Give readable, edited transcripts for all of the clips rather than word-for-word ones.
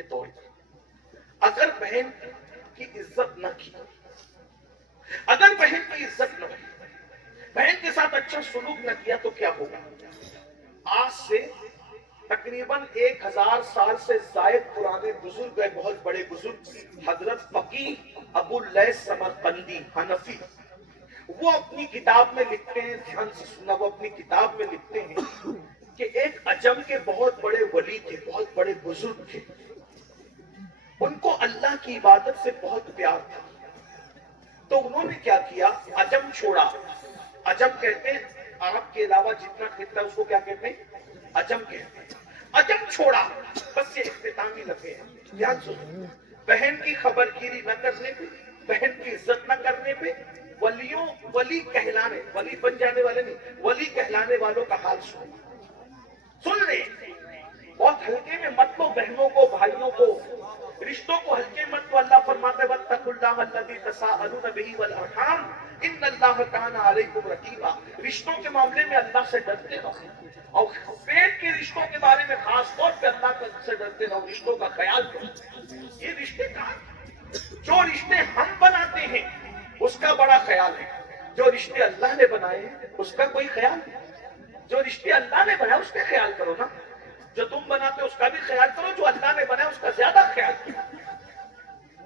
کے طور پر اگر بہن کی عزت نہ کی، اگر بہن کی عزت نہ کی، بہن کے ساتھ اچھا سلوک نہ کیا تو کیا ہوگا؟ آج سے تقریباً 1000 سال سے زائد پرانے بزرگ ہے، بہت بڑے بزرگ، حضرت فقیہ ابو اللیث سمرقندی حنفی، وہ اپنی کتاب میں لکھتے ہیں، دھیان سے سننا، وہ اپنی کتاب میں لکھتے ہیں کہ ایک عجم کے بہت بڑے ولی تھے، بہت بڑے بزرگ تھے، ان کو اللہ کی عبادت سے بہت پیار تھا، تو انہوں نے کیا کیا؟ عجم چھوڑا۔ عجم کہتے ہیں عرب کے علاوہ جتنا خطہ اس کو کیا کہتے ہیں؟ عجم کہتے ہیں۔ عجم چھوڑا، بس یہ اختتامی لفظ ہے، دھیان سنو۔ بہن کی خبرگیری نہ کرنے پہ، بہن کی عزت نہ کرنے پہ ولیوں، ولی کہلانے، ولی بن جانے والے نہیں، ولی کہلانے والوں کا حال سن لے، بہت ہلکے میں مت لو بہنوں کو، بھائیوں کو، رشتوں کو ہلکے مت لو۔ اللہ فرماتے واتقوا اللہ الذی تساءلون بہ والارحام ان اللہ کان علیکم رقیبا، رشتوں کے معاملے میں اللہ سے ڈرتے رہو، اور پیٹ کے رشتوں کے بارے میں خاص طور پہ اللہ سے ڈرتے رہو، رشتوں کا خیال کرو۔ یہ رشتے کہاں؟ جو رشتے ہم بناتے ہیں اس کا بڑا خیال ہے، جو رشتے اللہ نے بنائے ہیں اس کا کوئی خیال نہیں۔ جو رشتے اللہ نے بنائے اس کا خیال کرو نا، جو تم بناتے اس کا بھی خیال کرو، جو اللہ نے بنایا اس کا زیادہ خیال کرو۔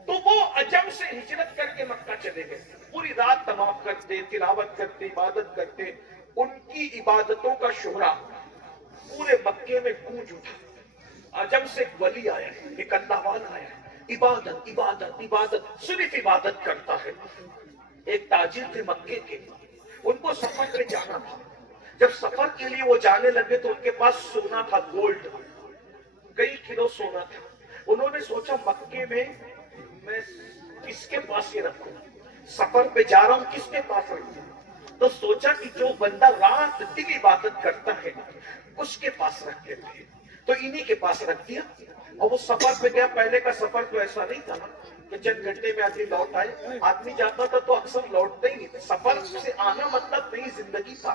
تو وہ عجم سے ہجرت کر کے مکہ چلے گئے، پوری رات طواف کرتے، تلاوت کرتے، عبادت کرتے، ان کی عبادتوں کا شہرا پورے مکے میں گونج اٹھا۔ عجم سے ایک ولی آیا، ایک اللہ والا آیا، عبادت عبادت عبادت، صرف عبادت کرتا ہے۔ ایک تاجر تھے مکے کے، ان کو سفر پہ جانا تھا، جب سفر کے لیے وہ جانے لگے تو ان کے پاس سونا تھا، گولڈ، کئی کلو سونا تھا۔ انہوں نے سوچا مکے میں میں کس کے پاس یہ رکھوں، سفر پہ جا رہا ہوں کس کے پاس رکھوں؟ تو سوچا کہ جو بندہ رات دن عبادت کرتا ہے اس کے پاس رکھ لیتے ہیں، تو انہی کے پاس رکھ دیا۔ اور وہ سفر پہ گیا، پہلے کا سفر تو ایسا نہیں تھا کہ چند گھنٹے میں آدمی لوٹ آئے، آدمی جاتا تھا تو اکثر لوٹتا ہی نہیں تھا، سفر سے آنا مطلب نئی زندگی تھا،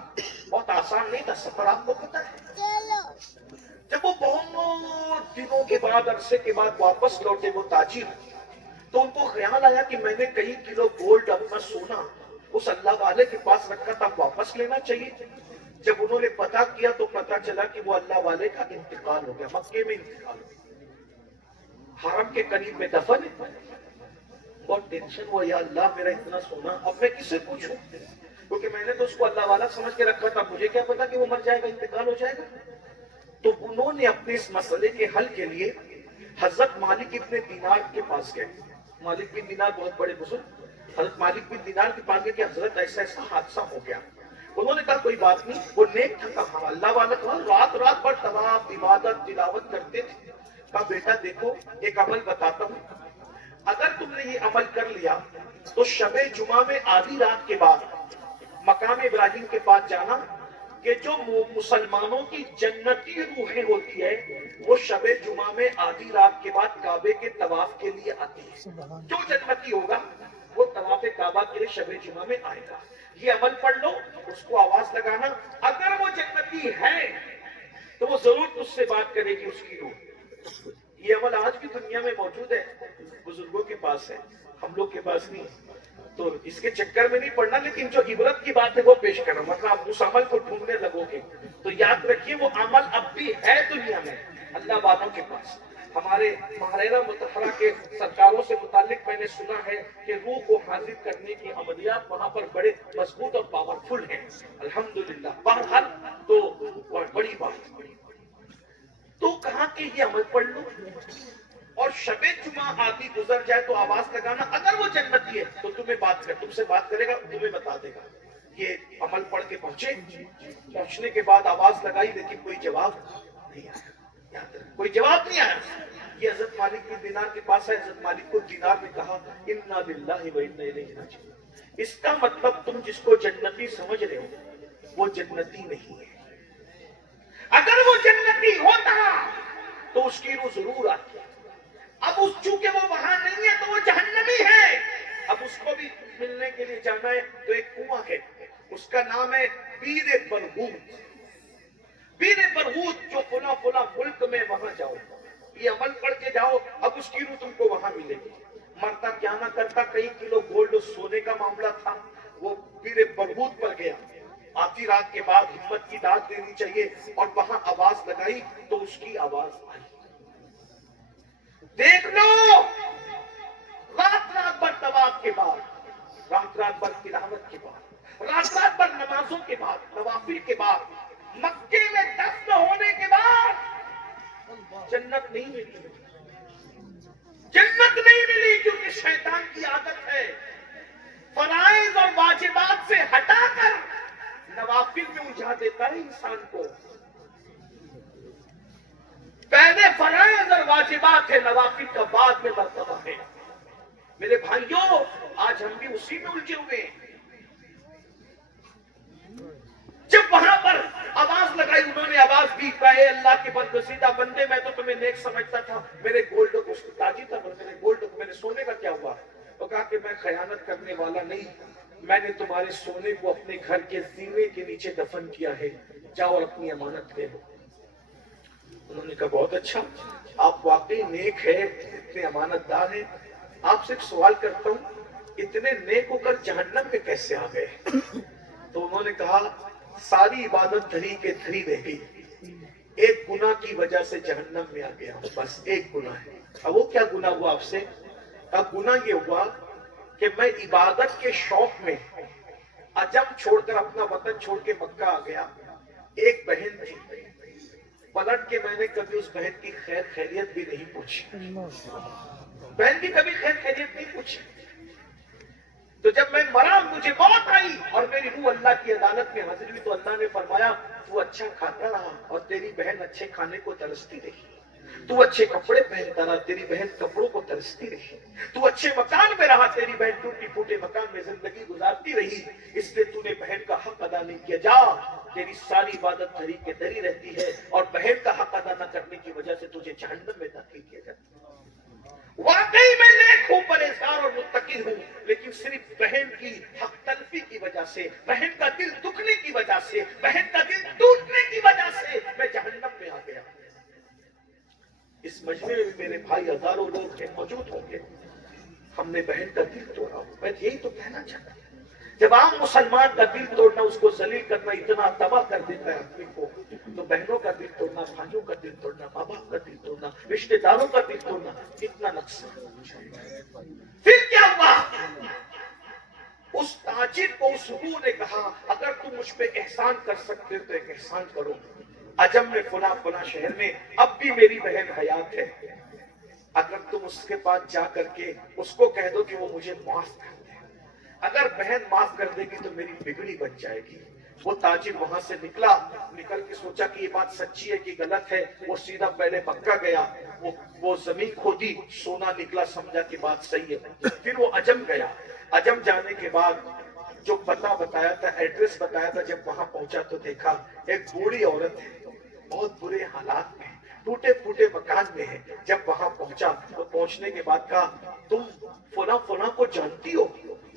بہت آسان نہیں تھا سفر، آپ کو پتا ہے۔ جب وہ بہت دنوں کے بعد، عرصے کے بعد واپس لوٹے وہ تاجر، تو ان کو خیال آیا کہ میں نے کئی کلو گولڈ اپنا سونا اس اللہ والے کے پاس رکھا تھا، واپس لینا چاہیے۔ جب انہوں نے پتا کیا تو پتا چلا کہ وہ اللہ والے کا انتقال ہو گیا، مکے میں انتقال ہو گیا، حرم کے قریب میں دفن ہے۔ بہت ٹینشن ہوا، یا اللہ میرا اتنا سونا اب میں کس سے پوچھوں، کیونکہ میں نے تو اس کو اللہ والا سمجھ کے رکھا تھا، مجھے کیا پتا کہ وہ مر جائے گا، انتقال ہو جائے گا۔ تو انہوں نے اپنے اس مسئلے کے حل کے لیے حضرت مالک ابن دینار کے پاس گئے۔ مالک بن دینار بہت بڑے بزرگ، حضرت مالک بن دینار کے پاس گئے کہ حضرت ایسا ایسا حادثہ ہو گیا۔ انہوں نے کہا کوئی بات نہیں، وہ نیک تھا، کہا اللہ والا کہا رات رات بھر طواف عبادت تلاوت کرتے تھے، کہا بیٹا دیکھو ایک عمل بتاتا ہوں، اگر تم نے یہ عمل کر لیا تو شب جمعہ میں آدھی رات کے بعد مقام ابراہیم کے پاس جانا، کہ جو مسلمانوں کی جنتی روحیں ہوتی ہے وہ شب جمعہ میں آدھی رات کے بعد کعبے کے طواف کے لیے آتی ہے، جو جنتی ہوگا وہ طواف کعبہ کے لیے شب جمعہ میں آئے گا، یہ عمل پڑھ لو، اس کو آواز لگانا، اگر وہ جنتی ہے تو وہ ضرور تجھ سے بات کرے گی اس کی روح۔ یہ عمل آج بھی دنیا میں موجود ہے، بزرگوں کے پاس ہے، ہم لوگ کے پاس نہیں، تو اس کے چکر میں نہیں پڑنا، لیکن جو عبرت کی بات ہے وہ پیش کرنا، ورنہ آپ اس عمل کو ڈھونڈنے لگو گے تو یاد رکھیے وہ عمل اب بھی ہے دنیا میں اللہ والوں کے پاس۔ ہمارے ماہرہ مطہرہ کے سرکاروں سے متعلق میں نے سنا ہے کہ روح کو حاضر کرنے کی عملیات وہاں پر بڑے مضبوط اور پاورفل ہیں، الحمدللہ۔ بہرحال تو بڑی بات، تو کہا کہ یہ عمل پڑھ لو اور شب جمعہ آدھی گزر جائے تو آواز لگانا، اگر وہ جنتی ہے تو تم سے بات کرے گا، تمہیں بتا دے گا۔ یہ عمل پڑھ کے پہنچے، پہنچنے کے بعد آواز لگائی لیکن کوئی جواب نہیں آیا، یاد رکھ کوئی جواب نہیں آیا۔ یہ حضرت مالک بن دینار کے پاس ہے، حضرت مالک کو دینار نے کہا انا للہ و انا الیہ راجعون، اس کا مطلب تم جس کو جنتی سمجھ رہے ہو وہ جنتی نہیں ہے، اگر وہ جنتی ہوتا تو اس کی روح ضرور آتی، اب اس چونکہ وہ وہاں نہیں ہے تو وہ جہنمی ہے۔ اب اس کو بھی ملنے کے لیے جانا ہے تو ایک کنواں ہے، اس کا نام ہے بیر برہوت، بیر برہوت جو فلاں فلاں ملک میں، وہاں جاؤ، یہ عمل پڑھ کے جاؤ، होने का मामला था, वो पीरे बरबूद पर गया। आधी रात के बाद हिम्मत की दाद देनी चाहिए और वहां आवाज लगाई तो उसकी आवाज आई। देख लो, रात रात भर तवाफ के बाद, रात रात भर तिलावत के बाद, रात रात भर नमाजों के बाद, नवाफिल के बाद, मक्के में दफन होने के बाद जन्नत नहीं मिली। जन्नत नहीं मिली क्योंकि शैतान की आदत है फराइज और वाजिबात से हटाकर नवाफिल में उलझा देता है इंसान को। पहले फराइज और वाजिबात है, नवाफिल का बाद में मर्तबा है। मेरे भाइयों, आज हम भी उसी में उलझे हुए हैं। जब वहां पर आवाज लगाई, उन्होंने आवाज दी, कहे अल्लाह के बदनसीबा बंदे, मैं तो तुम्हें नेक समझता था, मेरे गोल्ड को ताजी था, मेरे गोल्ड को, मेरे सोने का क्या हुआ? तो कहा कि मैं खयानत करने वाला नहीं, मैंने तुम्हारे सोने को अपने घर के जीने के नीचे दफन किया है, जाओ और अपनी अमानत ले लो। उन्होंने कहा बहुत अच्छा, आप वाकई नेक है, इतने अमानतदार हैं। आपसे एक सवाल करता हूँ, इतने नेक होकर जहन्नम में कैसे आ गए? तो उन्होंने कहा सारी इबादत धरी के धरी रह गई, एक गुनाह की वजह से जहन्नम में आ गया, बस एक गुनाह है। अब वो क्या गुनाह हुआ आपसे? अब गुनाह ये हुआ कि मैं इबादत के शौक में अजम छोड़कर अपना वतन छोड़ के मक्का आ गया। एक बहन थी, पलट के मैंने कभी उस बहन की खैर खैरियत भी नहीं पूछी, बहन की कभी खैर खैरियत नहीं पूछी। तो जब मैं मरा, मुझे मौत आई और मेरी रूह अल्लाह की अदालत में हाजिर हुई, तो अल्लाह ने फरमाया तू अच्छा खाता रहा और तेरी बहन अच्छे खाने को तरसती रही, तू अच्छे कपड़े पहनता रहा, तेरी बहन कपड़ों को तरसती रही, तू अच्छे मकान में रहा, तेरी बहन टूटी फूटे मकान में जिंदगी गुजारती रही, इसलिए तूने बहन का हक अदा नहीं किया। जा, तेरी सारी इबादत धरी के धरी रहती है और बहन का हक अदा न करने की वजह से तुझे जहन्नम में दाखिल किया जाता है। वाकई मैं नेक हूं, परहेजगार और मुत्तकी हूं, लेकिन सिर्फ बहन की हक तलफी की वजह से, बहन का दिल दुखने की वजह से, बहन का दिल टूटने की वजह से मैं जहन्नम में आ गया। इस मजमे में मेरे भाई हजारों लोग हैं, मौजूद होंगे, हमने बहन का दिल तोड़ा। मैं यही तो कहना चाहता हूं, जब आम मुसलमान का दिल तोड़ना, उसको जलील करना इतना तबाह कर देता है आदमी को, तो बहनों का दिल तोड़ना, भाइयों का दिल तोड़ना, माँ बाप का दिल तोड़ना, रिश्तेदारों का दिल तोड़ना कितना नुकसान। फिर क्या हुआ? उस ताजिर को उस रूह ने कहा अगर तुम मुझ पे एहसान कर सकते हो तो एक एहसान करो, अजम में फुला फुला शहर में अब भी मेरी बहन हयात है, अगर तुम उसके पास जा करके उसको कह दो कि वो मुझे माफ कर दे, अगर बहन माफ कर देगी तो मेरी बिगड़ी बन जाएगी। वो ताजिर वहां से निकल के सोचा कि ये बात सच्ची है कि गलत है। वो सीधा पहले मक्का गया, वो जमीन खोदी, सोना निकला, समझा कि बात सही है। फिर वो अजम गया, अजम जाने के बाद जो पता बताया था, एड्रेस बताया था, जब वहां पहुंचा तो देखा एक बूढ़ी औरत है, बहुत बुरे हालात में, टूटे फूटे मकान में है। जब वहां पहुंचा तो पहुंचने के बाद कहा तुम फुला फुला को जानती हो?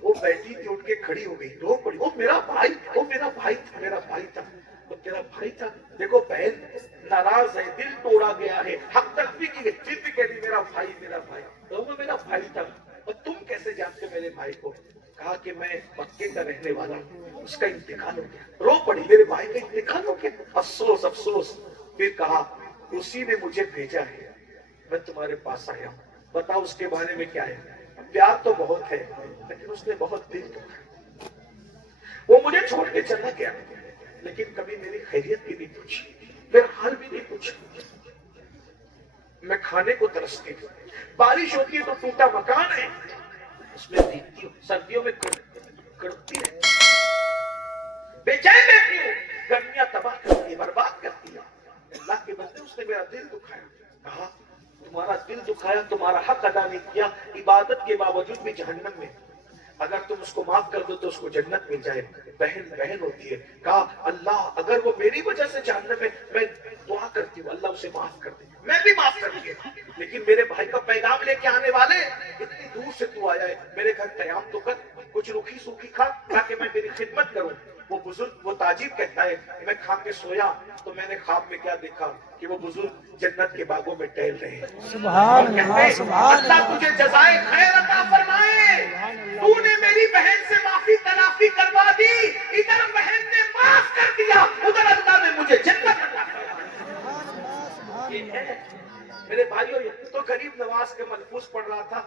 वो बैठी थी, उठ के खड़ी हो गई, रो पड़ी, वो मेरा भाई, वो मेरा भाई था, मेरा भाई था, वो तेरा भाई था। देखो बहन नाराज है, दिल तोड़ा गया है, हक तलफी की, फिर भी कह रही मेरा भाई, मेरा भाई, तो वो मेरा भाई था। और तुम कैसे जानते मेरे भाई को? कहा कि मैं मक्के का रहने वाला हूँ, उसका इंतकाल हो गया। रो पड़ी, मेरे भाई का इंतकाल हो गया, अफसोस अफसोस। फिर कहा उसी ने मुझे भेजा है, मैं तुम्हारे पास आया हूँ, बताओ उसके बारे में क्या है? प्यार तो बहुत है लेकिन उसने बहुत दिल तोड़ा, वो मुझे छोड़ के चला गया, लेकिन कभी मेरी खैरियत भी नहीं पूछी, मेरा हाल भी नहीं पूछा। मैं खाने को तरसती हूँ, बारिश होती है तो टूटा मकान है उसमें भीगती हूँ, सर्दियों में कड़कती है, बेचैन रहती हूँ, गर्मियां तबाह करती है, बर्बाद करती है। अल्लाह के बंदे, उसने मेरा दिल दुखाया। कहा तुम्हारा दिल दुखाया, तुम्हारा हक अदा नहीं किया, इबादत के बावजूद भी जहन्नम में, अगर तुम उसको माफ कर दो तो उसको जन्नत मिल जाए। बहन बहन होती है। कहा अल्लाह अगर वो मेरी वजह से जहन्नम में, मैं दुआ करती हूँ अल्लाह उसे माफ कर दे, मैं भी माफ कर दिया, लेकिन मेरे भाई का पैगाम लेके आने वाले, इतनी दूर से तू आया है, मेरे घर कयाम तो कर, कुछ रूखी सूखी खा ताकि मैं मेरी खिदमत करूं। वो बुजुर्ग, वो ताजिर कहता है मैं खा के सोया तो मैंने ख्वाब में क्या देखा कि वो बुजुर्ग जन्नत के बागों में टहल रहे हैं। सुभान अल्लाह, सुभान अल्लाह, तुझे जज़ाए खैर अता फरमाए, तूने मेरी बहन یہ ہے میرے بھائیوں، یہ تو غریب نواز کے ملفوظ پڑھ رہا تھا